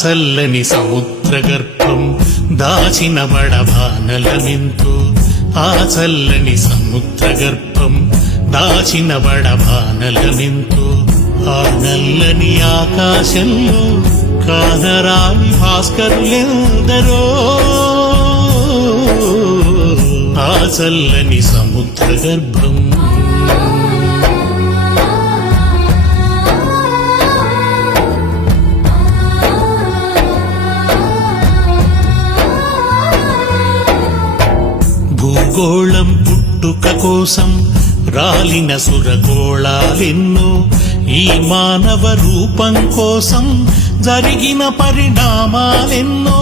చల్లని సముద్ర గర్భం దాచిన బడబానలమెంతో ఆ చల్లని సముద్ర గర్భం దాచిన బడబానలమెంతో ఆ నల్లని ఆకాశంలో కానరాని భాస్కరులెందరో ఆ చల్లని సముద్ర గర్భం భూగోళం పుట్టుక కోసం రాలిన సురగోళాలెన్నో ఈ మానవ రూపం కోసం జరిగిన పరిణామాలెన్నో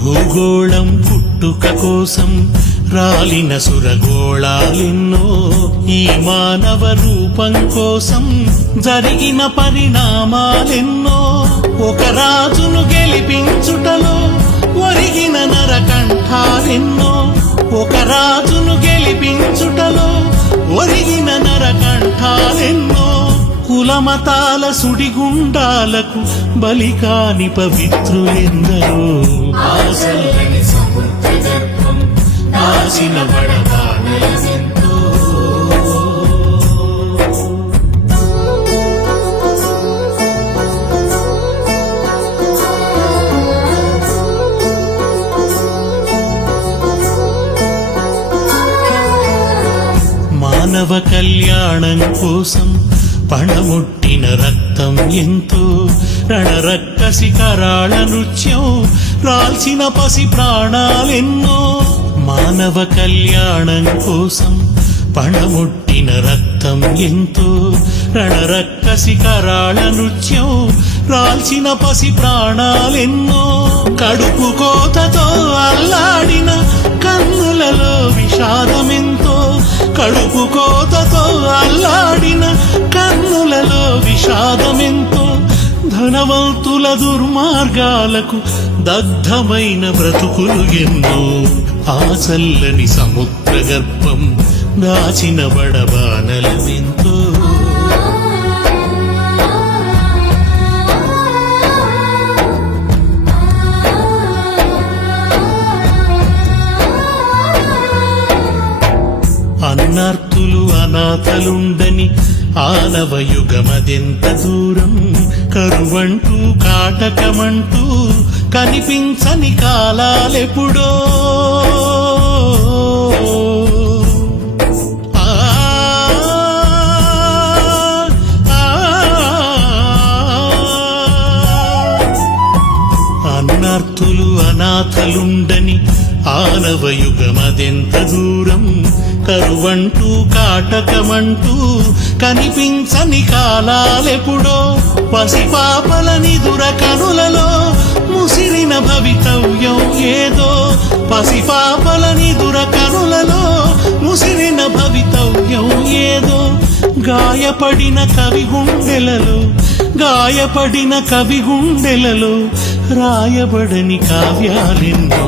భూగోళం పుట్టుక కోసం రాలిన సురగోళాలెన్నో ఈ మానవ రూపం కోసం జరిగిన పరిణామాలెన్నో ఒక రాజును గెలిపించుటలో ఒరిగిన నరకంఠాలెన్నో ఒక రాజును గెలిపించుటలో ఒరిగిన నరకంఠాలెన్నో కులమతాల సుడిగుండాలకు బలికాని పవిత్రులెందరో ఆ చల్లని సముద్ర గర్భం దాచిన బడబానలమెంతో మానవ కళ్యాణం కోసం పణముట్టిన రక్తం ఎంతో రణరక్కసి కరాళ నృత్యం రాల్చిన పసి ప్రాణాలెన్నో మానవ కళ్యాణం కోసం పణముట్టిన రక్తం ఎంతో రణరక్కసి కరాళ నృత్యం రాల్చిన పసి ప్రాణాలెన్నో కడుపు కోతతో అల్లాడిన కన్నులలో విషాదమెంతో కడుపు కోతతో అల్లాడిన కన్నులలో విషాదమెంతో ధనవంతుల దుర్మార్గాలకు దగ్ధమైన బ్రతుకులు ఎన్నో ఆ చల్లని సముద్ర గర్భం దాచిన బడబానలమెంతో అన్నార్తులు అనాథలుండని ఆనవయుగమదెంత దూరం కరువంటూ కాటకమంటూ కనిపించని కాలాలెప్పుడో అన్నార్తులు అనాథలుండని ఆనవయుగమదెంత దూరం కరువంటూ కాటకమంటూ కనిపించని కాలాలెప్పుడో పసిపాపల నిదుర కనులలో ముసిరిన భవితవ్యం ఏదో పసిపాపల నిదుర కనులలో ముసిరిన భవితవ్యం ఏదో గాయపడిన కవి గుండెలలో రాయబడని కావ్యాలెన్నో